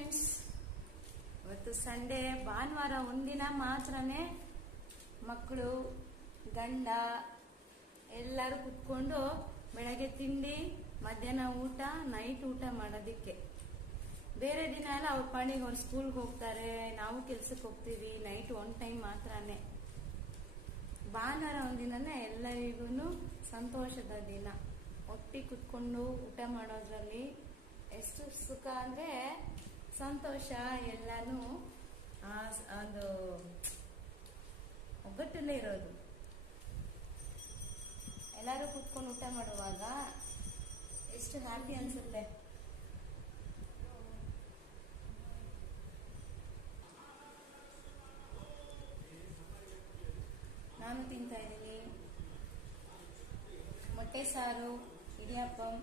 Friends, ಇವತ್ತು Sunday ಭಾನುವಾರ ಒಂದಿನ ಮಾತ್ರನೇ ಮಕ್ಕಳು ಗಂಡ ಎಲ್ಲರೂ ಕುತ್ಕೊಂಡು ಬೆಳಗ್ಗೆ ತಿಂಡಿ, ಮಧ್ಯಾಹ್ನ ಊಟ, ನೈಟ್ ಊಟ ಮಾಡೋದಿಕ್ಕೆ. ಬೇರೆ ದಿನ ಎಲ್ಲ ಅವ್ರ ಪಾಣಿಗೆ ಅವ್ರು ಸ್ಕೂಲ್ಗೆ ಹೋಗ್ತಾರೆ, ನಾವು ಕೆಲ್ಸಕ್ಕೆ ಹೋಗ್ತೀವಿ. ನೈಟ್ ಒನ್ ಟೈಮ್ ಮಾತ್ರನೇ. ಭಾನುವಾರ ಒಂದಿನನೇ ಎಲ್ಲರಿಗೂ ಸಂತೋಷದ ದಿನ. ಒಟ್ಟಿಗೆ ಕುತ್ಕೊಂಡು ಊಟ ಮಾಡೋದ್ರಲ್ಲಿ ಎಷ್ಟು ಸುಖ ಅಂದ್ರೆ ಸಂತೋಷ. ಎಲ್ಲಾನು ಒಂದು ಒಗ್ಗಟ್ಟಲ್ಲೇ ಇರೋದು. ಎಲ್ಲರೂ ಕುತ್ಕೊಂಡು ಊಟ ಮಾಡುವಾಗ ಎಷ್ಟು ಹ್ಯಾಪಿ ಅನ್ಸುತ್ತೆ. ನಾನು ತಿಂತಾ ಇದ್ದೀನಿ ಮೊಟ್ಟೆ ಸಾರು, ಇಡಿಯಪ್ಪಂ.